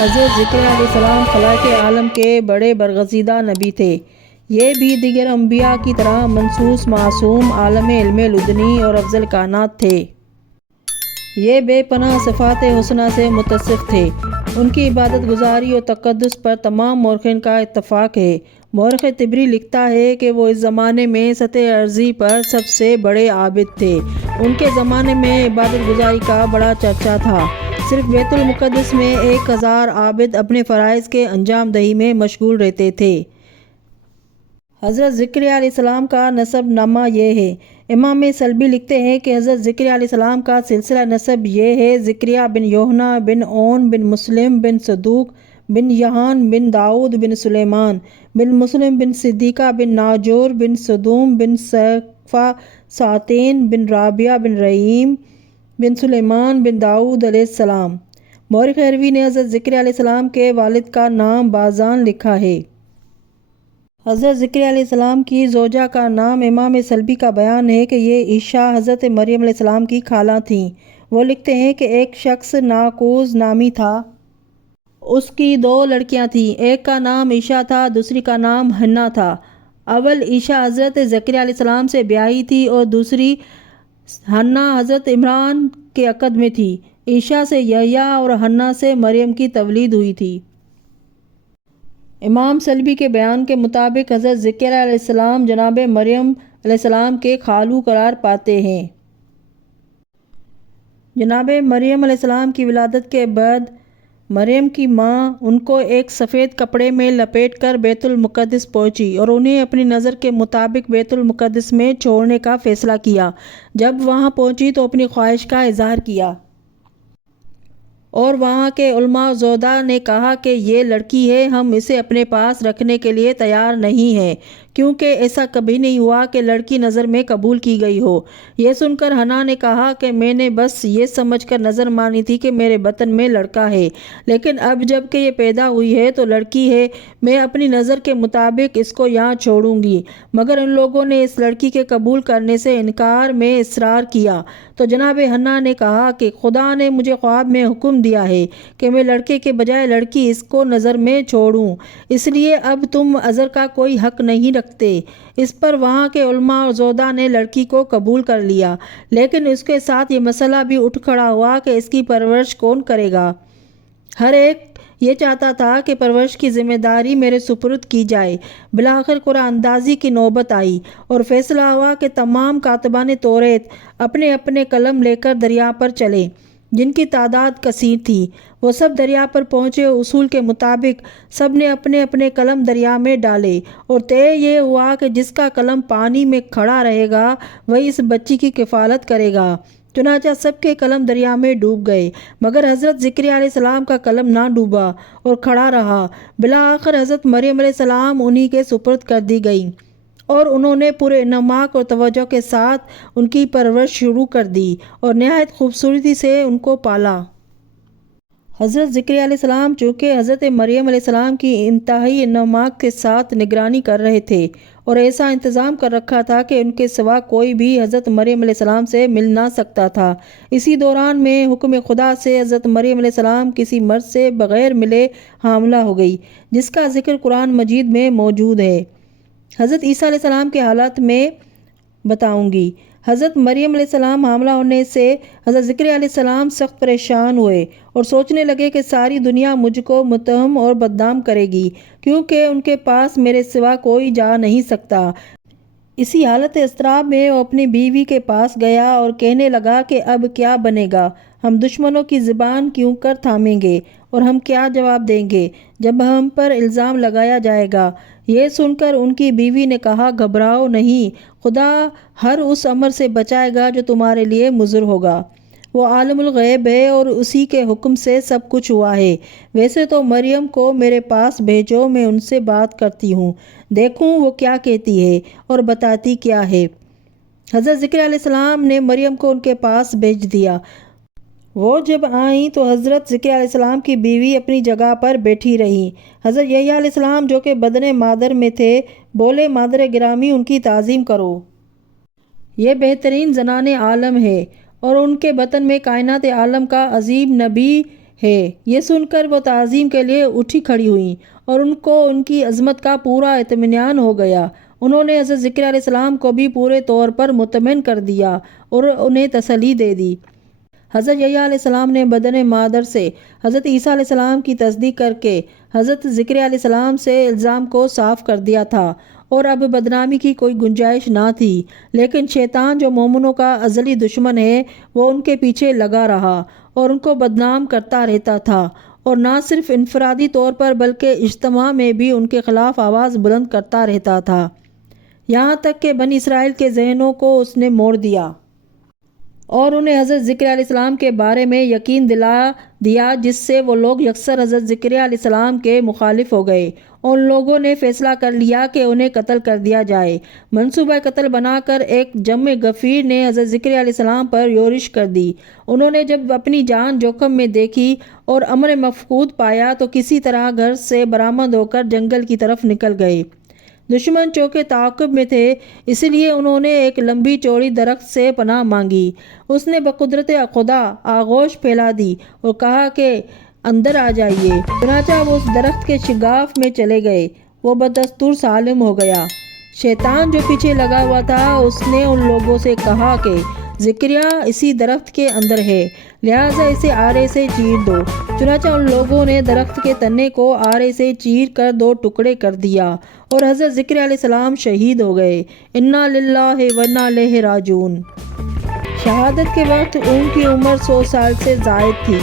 حضرت ذکریا علیہ السلام خلائق عالم کے بڑے برگزیدہ نبی تھے۔ یہ بھی دیگر انبیاء کی طرح منصوص معصوم عالم علم لدنی اور افضل کائنات تھے۔ یہ بے پناہ صفات حسنہ سے متصف تھے۔ ان کی عبادت گزاری اور تقدس پر تمام مورخین کا اتفاق ہے۔ مورخ طبری لکھتا ہے کہ وہ اس زمانے میں سطح ارضی پر سب سے بڑے عابد تھے۔ ان کے زمانے میں عبادت گزاری کا بڑا چرچا تھا۔ صرف بیت المقدس میں 1000 عابد اپنے فرائض کے انجام دہی میں مشغول رہتے تھے۔ حضرت ذکریا علیہ السلام کا نسب نامہ یہ ہے۔ امام سلبی لکھتے ہیں کہ حضرت ذکریا علیہ السلام کا سلسلہ نسب یہ ہے: ذکریا بن یوحنا بن اون بن مسلم بن صدوق بن یحان بن داؤد بن سلیمان بن مسلم بن صدیقہ بن ناجور بن صدوم بن صفا ساتین بن رابعہ بن رحیم بن سلیمان بن داؤد علیہ السلام۔ مورخ عربی نے حضرت ذکریا علیہ السلام کے والد کا نام بازان لکھا ہے۔ حضرت ذکریا علیہ السلام کی زوجہ کا نام امام سلبی کا بیان ہے کہ یہ عائشہ حضرت مریم علیہ السلام کی خالہ تھیں۔ وہ لکھتے ہیں کہ ایک شخص ناکوز نامی تھا۔ اس کی 2 لڑکیاں تھیں، ایک کا نام عائشہ تھا، دوسری کا نام حنا تھا۔ اول عائشہ حضرت ذکریا علیہ السلام سے بیاہی تھی اور دوسری حنا حضرت عمران کے عقد میں تھی۔ عائشہ سے یحییٰ اور حنا سے مریم کی تولید ہوئی تھی۔ امام سلبی کے بیان کے مطابق حضرت ذکریا علیہ السلام جناب مریم علیہ السلام کے خالو قرار پاتے ہیں۔ جناب مریم علیہ السلام کی ولادت کے بعد مریم کی ماں ان کو ایک سفید کپڑے میں لپیٹ کر بیت المقدس پہنچی اور انہیں اپنی نظر کے مطابق بیت المقدس میں چھوڑنے کا فیصلہ کیا۔ جب وہاں پہنچی تو اپنی خواہش کا اظہار کیا اور وہاں کے علماء زہداء نے کہا کہ یہ لڑکی ہے، ہم اسے اپنے پاس رکھنے کے لیے تیار نہیں ہیں، کیونکہ ایسا کبھی نہیں ہوا کہ لڑکی نظر میں قبول کی گئی ہو۔ یہ سن کر حنا نے کہا کہ میں نے بس یہ سمجھ کر نظر مانی تھی کہ میرے بطن میں لڑکا ہے، لیکن اب جب کہ یہ پیدا ہوئی ہے تو لڑکی ہے، میں اپنی نظر کے مطابق اس کو یہاں چھوڑوں گی۔ مگر ان لوگوں نے اس لڑکی کے قبول کرنے سے انکار میں اصرار کیا تو جناب حنا نے کہا کہ خدا نے مجھے خواب میں حکم دیا ہے کہ میں لڑکے کے بجائے لڑکی اس کو نظر میں چھوڑوں، اس لیے اب تم عذر کا کوئی حق نہیں رکھتے۔ اس پر وہاں کے علماء اور زہداء نے لڑکی کو قبول کر لیا، لیکن اس کے ساتھ یہ مسئلہ بھی اٹھ کھڑا ہوا کہ اس کی پرورش کون کرے گا۔ ہر ایک یہ چاہتا تھا کہ پرورش کی ذمہ داری میرے سپرد کی جائے۔ بالآخر قرعہ اندازی کی نوبت آئی اور فیصلہ ہوا کہ تمام کاتبان توریت اپنے اپنے قلم لے کر دریا پر چلے، جن کی تعداد کثیر تھی۔ وہ سب دریا پر پہنچے، اصول کے مطابق سب نے اپنے اپنے قلم دریا میں ڈالے اور طے یہ ہوا کہ جس کا قلم پانی میں کھڑا رہے گا وہی اس بچی کی کفالت کرے گا۔ چنانچہ سب کے قلم دریا میں ڈوب گئے، مگر حضرت ذکریا علیہ السلام کا قلم نہ ڈوبا اور کھڑا رہا۔ بالآخر حضرت مریم علیہ السلام انہی کے سپرد کر دی گئی اور انہوں نے پورے انہماک اور توجہ کے ساتھ ان کی پرورش شروع کر دی اور نہایت خوبصورتی سے ان کو پالا۔ حضرت ذکریا علیہ السلام چونکہ حضرت مریم علیہ السلام کی انتہائی انہماک کے ساتھ نگرانی کر رہے تھے اور ایسا انتظام کر رکھا تھا کہ ان کے سوا کوئی بھی حضرت مریم علیہ السلام سے مل نہ سکتا تھا، اسی دوران میں حکم خدا سے حضرت مریم علیہ السلام کسی مرد سے بغیر ملے حاملہ ہو گئی، جس کا ذکر قرآن مجید میں موجود ہے۔ حضرت عیسیٰ علیہ السلام کے حالات میں بتاؤں گی۔ حضرت مریم علیہ السلام حاملہ ہونے سے حضرت ذکریا علیہ السلام سخت پریشان ہوئے اور سوچنے لگے کہ ساری دنیا مجھ کو متہم اور بدنام کرے گی، کیونکہ ان کے پاس میرے سوا کوئی جا نہیں سکتا۔ اسی حالت اضطراب میں وہ اپنی بیوی کے پاس گیا اور کہنے لگا کہ اب کیا بنے گا، ہم دشمنوں کی زبان کیوں کر تھامیں گے اور ہم کیا جواب دیں گے جب ہم پر الزام لگایا جائے گا۔ یہ سن کر ان کی بیوی نے کہا، گھبراؤ نہیں، خدا ہر اس امر سے بچائے گا جو تمہارے لیے مضر ہوگا۔ وہ عالم الغیب ہے اور اسی کے حکم سے سب کچھ ہوا ہے۔ ویسے تو مریم کو میرے پاس بھیجو، میں ان سے بات کرتی ہوں، دیکھوں وہ کیا کہتی ہے اور بتاتی کیا ہے۔ حضرت ذکریا علیہ السلام نے مریم کو ان کے پاس بھیج دیا۔ وہ جب آئیں تو حضرت ذکریا علیہ السلام کی بیوی اپنی جگہ پر بیٹھی رہیں۔ حضرت یحییٰ علیہ السلام جو کہ بدن مادر میں تھے بولے، مادر گرامی ان کی تعظیم کرو، یہ بہترین زنان عالم ہے اور ان کے بطن میں کائنات عالم کا عظیم نبی ہے۔ یہ سن کر وہ تعظیم کے لیے اٹھی کھڑی ہوئیں اور ان کو ان کی عظمت کا پورا اطمینان ہو گیا۔ انہوں نے حضرت ذکریہ علیہ السلام کو بھی پورے طور پر مطمئن کر دیا اور انہیں تسلی دے دی۔ حضرت یحییٰ علیہ السلام نے بدن مادر سے حضرت عیسیٰ علیہ السلام کی تصدیق کر کے حضرت ذکریہ علیہ السلام سے الزام کو صاف کر دیا تھا اور اب بدنامی کی کوئی گنجائش نہ تھی، لیکن شیطان جو مومنوں کا ازلی دشمن ہے وہ ان کے پیچھے لگا رہا اور ان کو بدنام کرتا رہتا تھا، اور نہ صرف انفرادی طور پر بلکہ اجتماع میں بھی ان کے خلاف آواز بلند کرتا رہتا تھا، یہاں تک کہ بنی اسرائیل کے ذہنوں کو اس نے موڑ دیا اور انہیں حضرت ذکریہ علیہ السلام کے بارے میں یقین دلا دیا، جس سے وہ لوگ یکسر حضرت ذکریہ علیہ السلام کے مخالف ہو گئے۔ ان لوگوں نے فیصلہ کر لیا کہ انہیں قتل کر دیا جائے۔ منصوبہ قتل بنا کر ایک جم غفیر نے حضرت ذکریہ علیہ السلام پر یورش کر دی۔ انہوں نے جب اپنی جان جوخم میں دیکھی اور امر مفقود پایا تو کسی طرح گھر سے برآمد ہو کر جنگل کی طرف نکل گئے۔ دشمن چوکے تعاقب میں تھے، اس لیے انہوں نے ایک لمبی چوڑی درخت سے پناہ مانگی۔ اس نے بقدرت خدا آغوش پھیلا دی اور کہا کہ اندر آ جائیے۔ چنانچہ وہ اس درخت کے شگاف میں چلے گئے۔ وہ بدستور سالم ہو گیا۔ شیطان جو پیچھے لگا ہوا تھا اس نے ان لوگوں سے کہا کہ ذکریہ اسی درخت کے اندر ہے، لہٰذا اسے آرے سے چیر دو۔ چنانچہ ان لوگوں نے درخت کے تنے کو آرے سے چیر کر 2 ٹکڑے کر دیا اور حضرت ذکریہ علیہ السلام شہید ہو گئے۔ انا للہ و انا الیہ راجعون۔ شہادت کے وقت ان کی عمر 100 سال سے زائد تھی۔